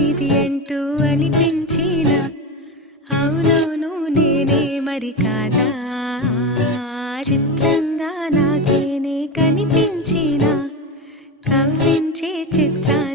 ఇది అంటూ అనిపించిన అవునవును నేనే మరి కాదా చిత్రంగా నాకేనే కనిపించిన కవ్వించే చిత్రాన్ని